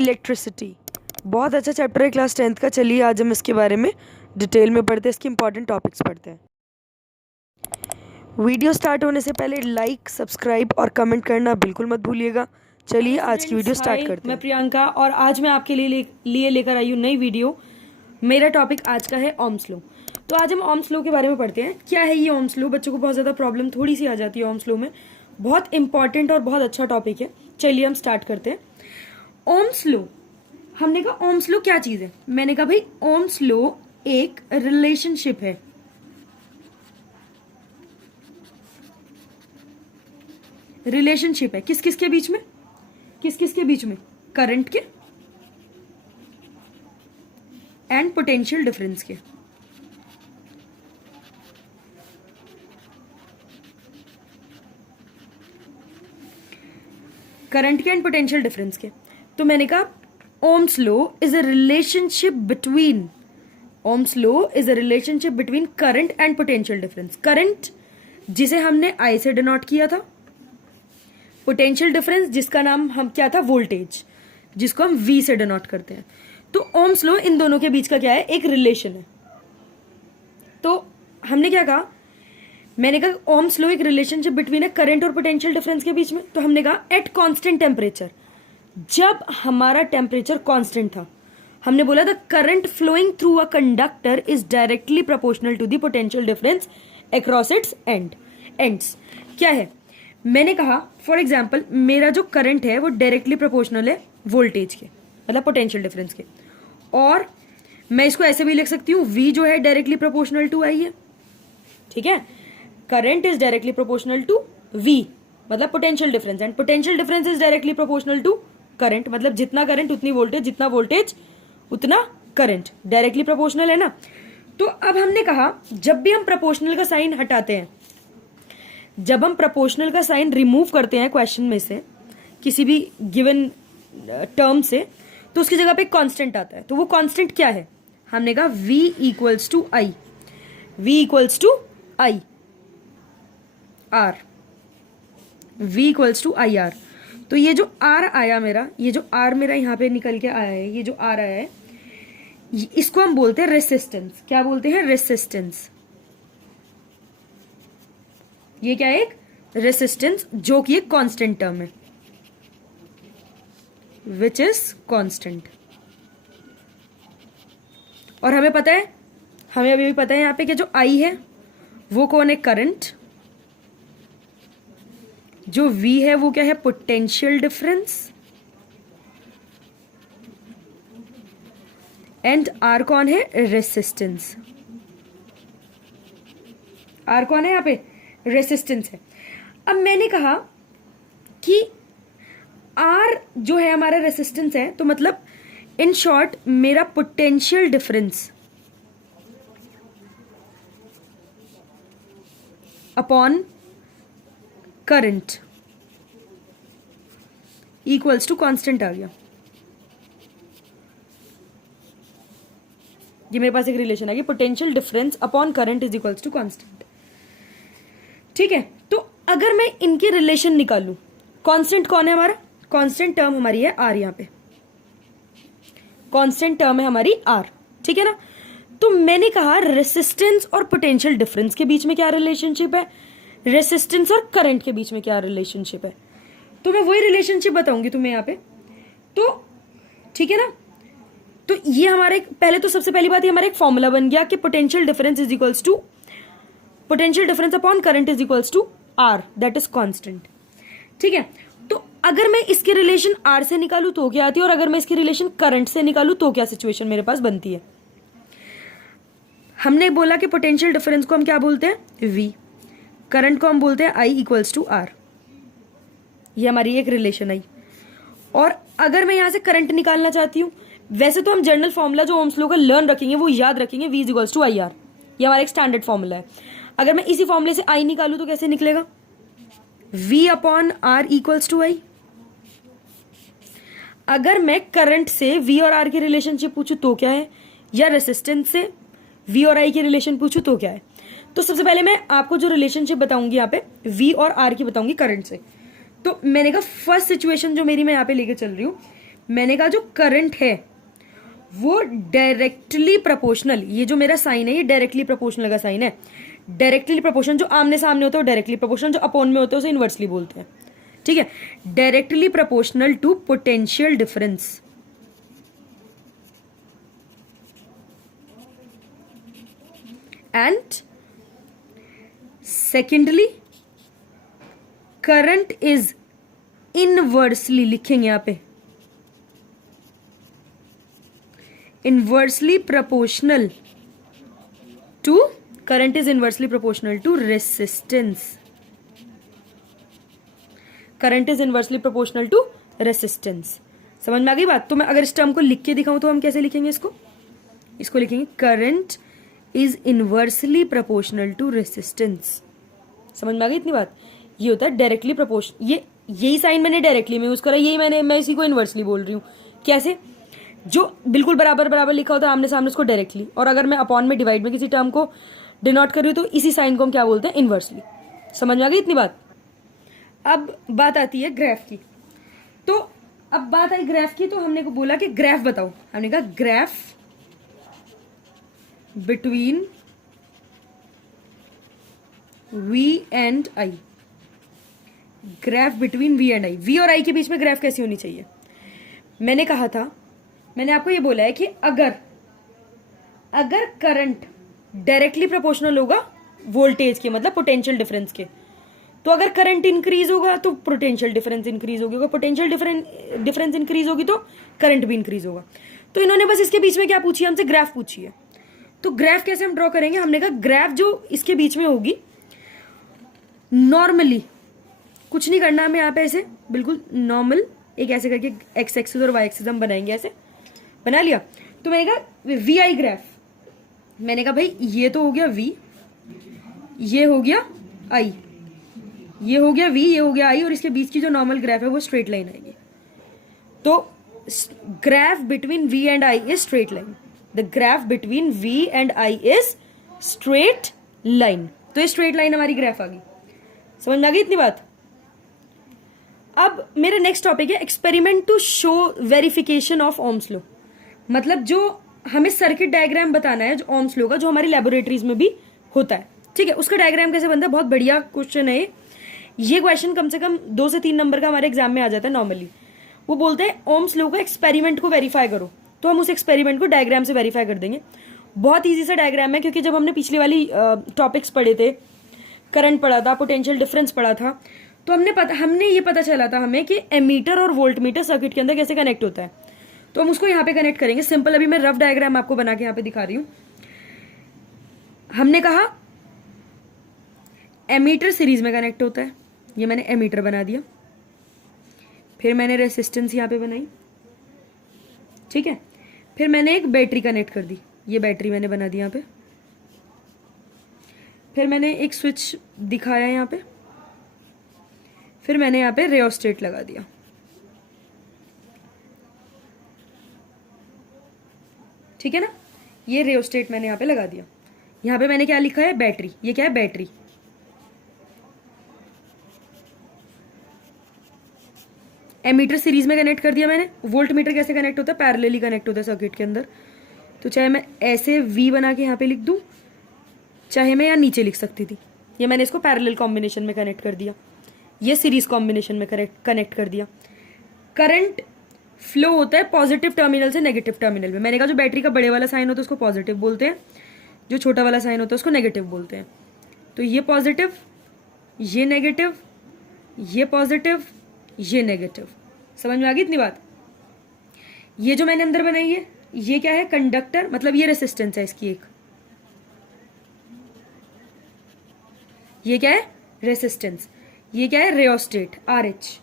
Electricity. बहुत अच्छा chapter है क्लास 10th का। चलिए आज हम इसके बारे में डिटेल में पढ़ते हैं, इसके इंपॉर्टेंट टॉपिक्स पढ़ते हैं। वीडियो स्टार्ट होने से पहले लाइक, सब्सक्राइब और कमेंट करना बिल्कुल मत भूलिएगा। चलिए आज की वीडियो स्टार्ट करते हैं। मैं प्रियंका और आज मैं आपके लिए लेकर आई हूँ नई वीडियो। मेरा टॉपिक आज का है ओम्स लॉ। तो आज हम ओम्स लॉ के बारे में पढ़ते हैं। क्या है ये ओम्स लॉ? बच्चों को बहुत ज़्यादा प्रॉब्लम थोड़ी सी आ जाती है ओम्स लॉ में। बहुत इंपॉर्टेंट और बहुत अच्छा टॉपिक है। चलिए हम स्टार्ट करते हैं। ओम्स लॉ, हमने कहा ओम्स लॉ क्या चीज़ है? मैंने कहा भाई ओम्स लॉ एक रिलेशनशिप है। रिलेशनशिप है किस किस के बीच में? किस किस के बीच में? करंट के एंड पोटेंशियल डिफरेंस के। करंट के एंड पोटेंशियल डिफरेंस के। तो मैंने कहा Ohm's law is a relationship between current and potential difference. Current जिसे हमने आई से डिनोट किया था, पोटेंशियल डिफरेंस जिसका नाम हम क्या था? वोल्टेज, जिसको हम V से डिनोट करते हैं। तो ओम्स लॉ इन दोनों के बीच का क्या है? एक रिलेशन है। तो हमने क्या कहा? मैंने कहा ओम्स लॉ एक रिलेशनशिप बिटवीन है करंट और पोटेंशियल डिफरेंस के बीच में। तो हमने कहा एट कांस्टेंट टेम्परेचर, जब हमारा टेम्परेचर कांस्टेंट था, हमने बोला था current flowing through a conductor is directly proportional to the potential difference across its ends. क्या है? मैंने कहा फॉर एग्जाम्पल मेरा जो करंट है वो डायरेक्टली प्रोपोर्शनल है वोल्टेज के, मतलब पोटेंशियल डिफरेंस के। और मैं इसको ऐसे भी लिख सकती हूँ, V जो है डायरेक्टली प्रोपोर्शनल टू I है। ठीक है, current is directly proportional to V मतलब potential difference, and potential difference is directly proportional to current मतलब जितना करंट उतनी वोल्टेज, जितना वोल्टेज उतना करंट, डायरेक्टली प्रोपोर्शनल है ना। तो अब हमने कहा जब भी हम प्रोपोर्शनल का साइन हटाते हैं, जब हम प्रोपोर्शनल का साइन रिमूव करते हैं क्वेश्चन में से किसी भी गिवन टर्म से, तो उसकी जगह पे एक कांस्टेंट आता है। तो वो कांस्टेंट क्या है? हमने कहा V equals to I, V equals to I R, V equals to I R. तो ये जो R आया मेरा, ये जो R मेरा यहाँ पे निकल के आया है, ये जो R आया है, इसको हम बोलते हैं रेसिस्टेंस। क्या बोलते हैं? रेसिस्टेंस। ये क्या है? एक रेसिस्टेंस जो कि एक कांस्टेंट टर्म है, विच इज कांस्टेंट। और हमें पता है, हमें अभी भी पता है यहाँ पे कि जो I है वो कौन है? करंट। जो V है वो क्या है? Potential difference. एंड R कौन है? रेसिस्टेंस। R कौन है यहाँ पे? रेसिस्टेंस है। अब मैंने कहा कि R जो है हमारा रेसिस्टेंस है, तो मतलब इन शॉर्ट मेरा potential difference upon current equals to constant आ गया। ये मेरे पास एक रिलेशन आ गया, potential difference upon current is equals to constant. ठीक है, तो अगर मैं इनके रिलेशन निकालूं, कांस्टेंट कौन है हमारा? कांस्टेंट टर्म हमारी है R, यहाँ पे कांस्टेंट टर्म है हमारी R। ठीक है ना। तो मैंने कहा रेसिस्टेंस और पोटेंशियल डिफरेंस के बीच में क्या रिलेशनशिप है, रेसिस्टेंस और करंट के बीच में क्या रिलेशनशिप है, तो मैं वही रिलेशनशिप बताऊंगी तुम्हें यहाँ पे। तो ठीक है ना। तो ये हमारे पहले तो सबसे पहली बात, ये हमारा एक फॉर्मूला बन गया कि potential difference is equals to potential difference upon current is equals to R, that is constant. ठीक है, तो अगर मैं इसके रिलेशन R से निकालूं तो क्या आती है, और अगर मैं इसकी रिलेशन करंट से निकालूं तो क्या सिचुएशन मेरे पास बनती है? हमने बोला कि पोटेंशियल डिफरेंस को हम क्या बोलते हैं? V, करंट को हम बोलते हैं I इक्वल्स टू R। ये हमारी एक रिलेशन आई। और अगर मैं यहां से करंट निकालना चाहती हूं, वैसे तो हम जनरल फॉर्मूला जो ओम्स लॉ का लर्न रखेंगे वो याद रखेंगे, V is equals to I R. ये हमारा एक स्टैंडर्ड फॉर्मूला है। अगर मैं इसी फॉर्मूले से I निकालूं तो कैसे निकलेगा? V upon R equals to I। अगर मैं करंट से V और R की रिलेशनशिप पूछूं तो क्या है, या रेसिस्टेंस से V और I की रिलेशन पूछूं तो क्या है? तो सबसे पहले मैं आपको जो रिलेशनशिप बताऊंगी यहाँ पे V और R की बताऊंगी करंट से। तो मैंने कहा फर्स्ट सिचुएशन जो मेरी मैं यहाँ पे लेके चल रही हूँ, मैंने कहा जो करंट है वो डायरेक्टली प्रोपोर्शनल, ये जो मेरा साइन है ये डायरेक्टली प्रोपोर्शनल का साइन है। डायरेक्टली प्रोपोर्शनल जो आमने सामने होता है वो डायरेक्टली प्रोपोर्शनल, जो अपॉन में होता है उसे इनवर्सली बोलते हैं। ठीक है, directly proportional to potential difference. And secondly current is inversely, लिखेंगे यहां पे, inversely proportional to, current is inversely proportional to resistance. Current is inversely proportional to resistance. समझ में आ गई बात? तो मैं अगर इस टर्म को लिख के दिखाऊं तो हम कैसे लिखेंगे इसको? इसको लिखेंगे current is inversely proportional to resistance. समझ में आ गई इतनी बात? ये होता है डायरेक्टली प्रोपोर्शन, ये यही साइन मैंने डायरेक्टली में यूज करा, यही मैं इसी को इनवर्सली बोल रही हूँ। कैसे? जो बिल्कुल बराबर बराबर लिखा होता है आमने सामने उसको डायरेक्टली, और अगर मैं अपॉन में डिवाइड में किसी टर्म को डिनोट कर रही हूँ तो इसी साइन को हम क्या बोलते हैं? इनवर्सली। समझ में आ गई इतनी बात? अब बात आती है ग्राफ की। तो अब बात आई ग्राफ की, तो हमने को बोला कि ग्राफ बताओ। हमने कहा graph between V and I। Graph between V and I, V और I के बीच में ग्राफ कैसी होनी चाहिए? मैंने कहा था, मैंने आपको ये बोला है कि अगर करंट डायरेक्टली प्रोपोर्शनल होगा वोल्टेज के, मतलब पोटेंशियल डिफरेंस के, तो अगर करंट इंक्रीज होगा तो पोटेंशियल डिफरेंस इंक्रीज होगी, अगर पोटेंशियल डिफरेंस इंक्रीज होगी तो करंट भी इंक्रीज होगा। तो इन्होंने बस इसके बीच में क्या पूछी? हमसे ग्राफ पूछी है। तो ग्राफ कैसे हम ड्रॉ करेंगे? हमने कहा ग्राफ जो इसके बीच में होगी, नॉर्मली कुछ नहीं करना हमें, यहाँ पे ऐसे बिल्कुल नॉर्मल एक ऐसे करके एक्स एक्सिस और वाई एक्सिस हम बनाएंगे, ऐसे बना लिया। तो मैंने कहा वी आई ग्राफ, मैंने कहा भाई ये तो हो गया वी, ये हो गया आई, ये हो गया वी, ये हो गया आई, और इसके बीच की जो नॉर्मल ग्राफ है वो स्ट्रेट लाइन आएगी। तो graph between V and I is straight line. The graph between V and I is straight line. तो ये स्ट्रेट लाइन हमारी ग्राफ आ गई। समझ में आ गई इतनी बात? अब मेरा नेक्स्ट टॉपिक है experiment to show verification of Ohm's law. मतलब जो हमें सर्किट डायग्राम बताना है जो ओम्स लॉ का, जो हमारी लेबोरेटरीज में भी होता है, ठीक है, उसका डायग्राम कैसे बनता है? बहुत बढ़िया क्वेश्चन है ये क्वेश्चन कम से कम 2 से 3 नंबर का हमारे एग्जाम में आ जाता है नॉर्मली। वो बोलते हैं ओम्स लॉ का एक्सपेरिमेंट को वेरीफाई करो, तो हम उस एक्सपेरिमेंट को डायग्राम से वेरीफाई कर देंगे। बहुत ईजी सा डायग्राम है, क्योंकि जब हमने पिछली वाली टॉपिक्स पढ़े थे, करंट पढ़ा था, पोटेंशियल डिफरेंस पढ़ा था, तो हमने ये पता चला था हमें कि एमीटर और वोल्टमीटर सर्किट के अंदर कैसे कनेक्ट होता है। तो हम उसको यहाँ पे कनेक्ट करेंगे सिंपल। अभी मैं रफ डायग्राम आपको बना के यहाँ पे दिखा रही हूँ। हमने कहा एमीटर सीरीज में कनेक्ट होता है, ये मैंने एमीटर बना दिया। फिर मैंने रेसिस्टेंस यहाँ पे बनाई, ठीक है। फिर मैंने एक बैटरी कनेक्ट कर दी, ये बैटरी मैंने बना दी यहाँ पे। फिर मैंने एक स्विच दिखाया यहाँ पे। फिर मैंने यहाँ पे रियोस्टेट लगा दिया, ठीक है ना। ये रियोस्टेट मैंने यहाँ पे लगा दिया। यहाँ पे मैंने क्या लिखा है? बैटरी। ये क्या है? बैटरी। एमीटर सीरीज में कनेक्ट कर दिया मैंने। वोल्ट मीटर कैसे कनेक्ट होता है? पैरेलली कनेक्ट होता है सर्किट के अंदर। तो चाहे मैं ऐसे वी बना के यहाँ पे लिख दूं, चाहे मैं यहाँ नीचे लिख सकती थी। ये मैंने इसको पैरेलल कॉम्बिनेशन में कनेक्ट कर दिया, ये सीरीज कॉम्बिनेशन में कनेक्ट कर दिया। करंट फ्लो होता है पॉजिटिव टर्मिनल से नेगेटिव टर्मिनल में। मैंने कहा जो बैटरी का बड़े वाला साइन होता है उसको पॉजिटिव बोलते हैं, जो छोटा वाला साइन होता है उसको नेगेटिव बोलते हैं। तो ये पॉजिटिव, ये नेगेटिव, ये पॉजिटिव, ये नेगेटिव। समझ में आ गई इतनी बात? ये जो मैंने अंदर बनाई है ये क्या है? कंडक्टर, मतलब ये रेसिस्टेंस है इसकी एक। ये क्या है? रेसिस्टेंस। ये क्या है? Rheostat, RH।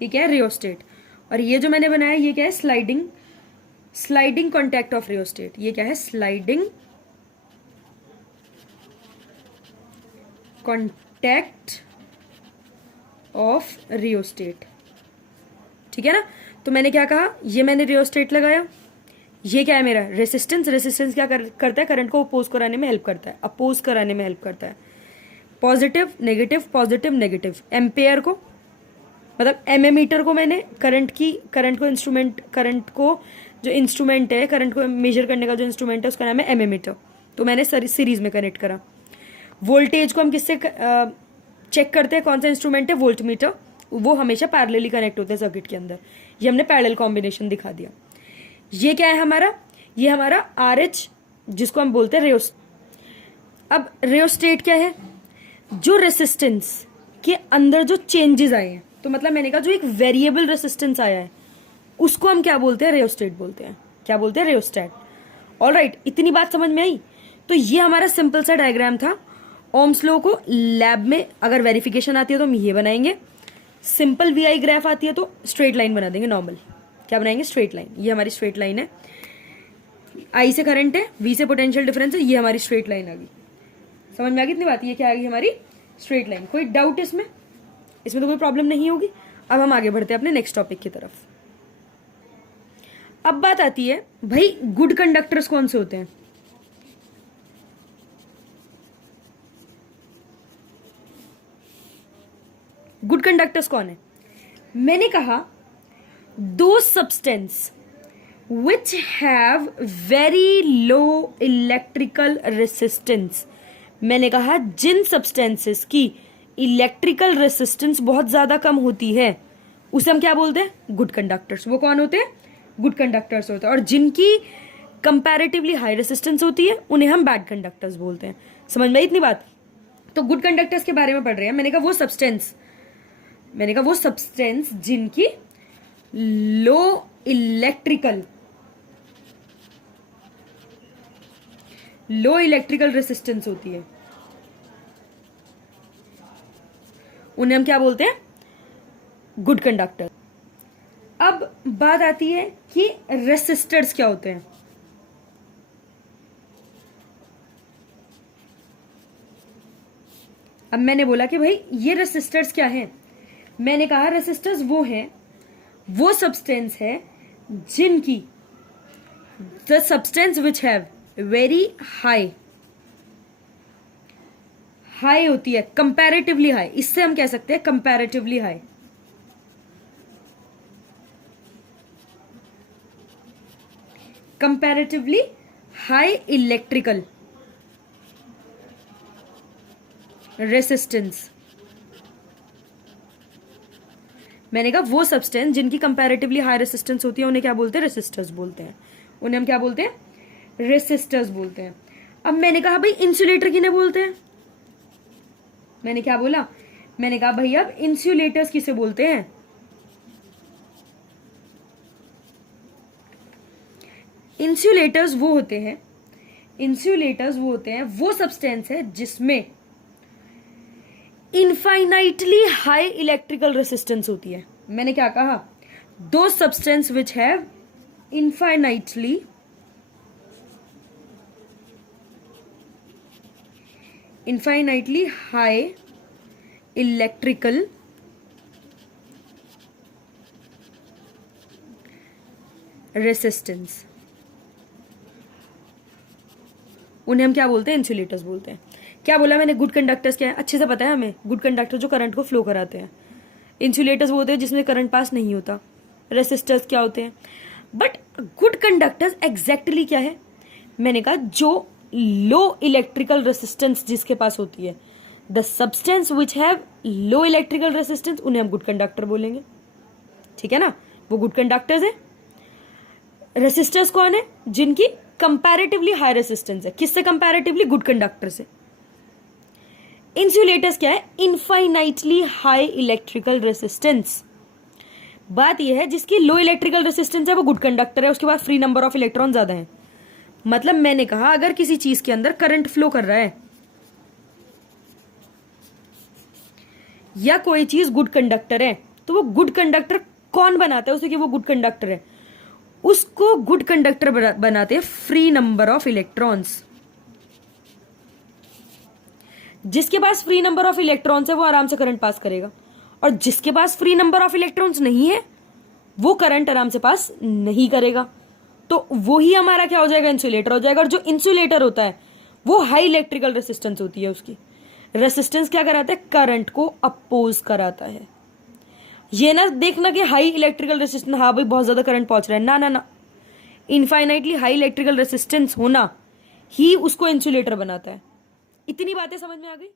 ये क्या है? रियोस्टेट। और ये जो मैंने बनाया ये क्या है? Sliding contact of rheostat. ये क्या है? स्लाइडिंग कॉन्टैक्ट ऑफ रियोस्टेट, ठीक है ना। तो मैंने क्या कहा? ये मैंने रियोस्टेट लगाया। ये क्या है मेरा? रेसिस्टेंस। रेसिस्टेंस क्या करता है? करंट को अपोज कराने में हेल्प करता है, पॉजिटिव नेगेटिव एम्पेयर को, मतलब एमीमीटर को मैंने करंट को जो इंस्ट्रूमेंट है, करंट को मेजर करने का जो इंस्ट्रूमेंट है उसका नाम है एमीमीटर, तो मैंने सीरीज में कनेक्ट करा। वोल्टेज को हम किससे चेक करते हैं, कौन सा इंस्ट्रूमेंट है, वोल्टमीटर, वो हमेशा पैरेलली कनेक्ट होते हैं सर्किट के अंदर। ये हमने पैरेलल कॉम्बिनेशन दिखा दिया। ये क्या है हमारा, ये हमारा RH जिसको हम बोलते हैं रेओस्टेट। अब रेओस्टेट क्या है, जो रेसिस्टेंस के अंदर जो चेंजेस आए हैं, तो मतलब मैंने कहा जो एक वेरिएबल रेसिस्टेंस आया है उसको हम क्या बोलते हैं, रेओस्टेट बोलते हैं। क्या बोलते हैं, रेओस्टेट। ऑलराइट, इतनी बात समझ में आई। तो ये हमारा सिंपल सा डायग्राम था। ओम्स लॉ को लैब में अगर वेरिफिकेशन आती है तो हम ये बनाएंगे, सिंपल VI ग्राफ आती है तो स्ट्रेट लाइन बना देंगे नॉर्मल। क्या बनाएंगे, स्ट्रेट लाइन। ये हमारी स्ट्रेट लाइन है, I से करंट है, V से पोटेंशियल डिफरेंस है, ये हमारी स्ट्रेट लाइन आ गई। समझ में आ गई इतनी बात, ये क्या आ गई हमारी स्ट्रेट लाइन। कोई डाउट इसमें तो कोई प्रॉब्लम नहीं होगी। अब हम आगे बढ़ते हैं अपने नेक्स्ट टॉपिक की तरफ। अब बात आती है भाई गुड कंडक्टर्स कौन से होते हैं। गुड कंडक्टर्स कौन है, मैंने कहा दो substance which have very low electrical resistance। मैंने कहा जिन सब्सटेंसेस की इलेक्ट्रिकल रेसिस्टेंस बहुत ज्यादा कम होती है उसे हम क्या बोलते हैं, गुड कंडक्टर्स। वो कौन होते हैं, गुड कंडक्टर्स होते हैं। और जिनकी कंपैरेटिवली हाई रेसिस्टेंस होती है उन्हें हम बैड कंडक्टर्स बोलते हैं। समझ में इतनी बात। तो गुड कंडक्टर्स के बारे में पढ़ रहे हैं। मैंने कहा वो सब्सटेंस जिनकी लो इलेक्ट्रिकल रेसिस्टेंस होती है उन्हें हम क्या बोलते हैं, गुड कंडक्टर। अब बात आती है कि रेसिस्टर्स क्या होते हैं। अब मैंने बोला कि भाई ये रेसिस्टर्स क्या हैं, मैंने कहा रेसिस्टर्स वो सब्सटेंस है जिनकी the substance which have very high होती है, कंपैरेटिवली हाई। इससे हम कह सकते हैं कंपैरेटिवली हाई इलेक्ट्रिकल रेसिस्टेंस। मैंने कहा वो सब्सटेंस जिनकी कंपैरेटिवली हाई रेसिस्टेंस होती है उन्हें क्या बोलते हैं, रेसिस्टर्स बोलते हैं। उन्हें हम क्या बोलते हैं, रेसिस्टर्स बोलते हैं। अब मैंने कहा भाई इंसुलेटर किन्हें बोलते हैं, मैंने क्या बोला, मैंने कहा भाई अब इंसुलेटर्स किसे बोलते हैं। इंसुलेटर्स वो होते हैं वो सब्सटेंस है जिसमें इनफाइनाइटली हाई इलेक्ट्रिकल रेसिस्टेंस होती है। मैंने क्या कहा, दो substance which have infinitely high electrical resistance, उन्हें हम क्या बोलते हैं, इंसुलेटर्स बोलते हैं। क्या बोला मैंने, गुड कंडक्टर्स क्या है, अच्छे से पता है हमें। गुड कंडक्टर जो करंट को फ्लो कराते हैं। इंसुलेटर्स वो होते हैं जिसमें करंट पास नहीं होता। रेसिस्टर्स क्या होते हैं। बट गुड कंडक्टर्स एग्जैक्टली क्या है, मैंने कहा जो लो इलेक्ट्रिकल रेसिस्टेंस जिसके पास होती है, the substance which have low electrical resistance, उन्हें हम गुड कंडक्टर बोलेंगे। ठीक है ना, वो गुड कंडक्टर्स है। रेसिस्टर्स कौन है, जिनकी कंपैरेटिवली हाई रेसिस्टेंस है। किससे कंपैरेटिवली, गुड कंडक्टर से। इंसुलेटर्स क्या है, इनफाइनाइटली हाई इलेक्ट्रिकल रेसिस्टेंस। बात यह है जिसकी लो इलेक्ट्रिकल रेसिस्टेंस है वो गुड कंडक्टर है, उसके बाद फ्री नंबर ऑफ इलेक्ट्रॉन ज्यादा है। मतलब मैंने कहा अगर किसी चीज के अंदर करंट फ्लो कर रहा है या कोई चीज गुड कंडक्टर है, तो वो गुड कंडक्टर कौन बनाता है उसे कि वो गुड कंडक्टर है, उसको गुड कंडक्टर बनाते हैं फ्री नंबर ऑफ इलेक्ट्रॉन्स। जिसके पास फ्री नंबर ऑफ इलेक्ट्रॉन्स है वो आराम से करंट पास करेगा, और जिसके पास फ्री नंबर ऑफ इलेक्ट्रॉन्स नहीं है वो करंट आराम से पास नहीं करेगा। तो वो ही हमारा क्या हो जाएगा, इंसुलेटर हो जाएगा। और जो इंसुलेटर होता है वो हाई इलेक्ट्रिकल रेसिस्टेंस होती है उसकी। रेसिस्टेंस क्या कराता है? करंट को अपोज कराता है। ये ना देखना कि हाई इलेक्ट्रिकल रेसिस्टेंस, हाँ भाई बहुत ज्यादा करंट पहुंच रहा है, ना ना ना, इनफाइनाइटली हाई इलेक्ट्रिकल रेसिस्टेंस होना ही उसको इंसुलेटर बनाता है। इतनी बातें समझ में आ गई?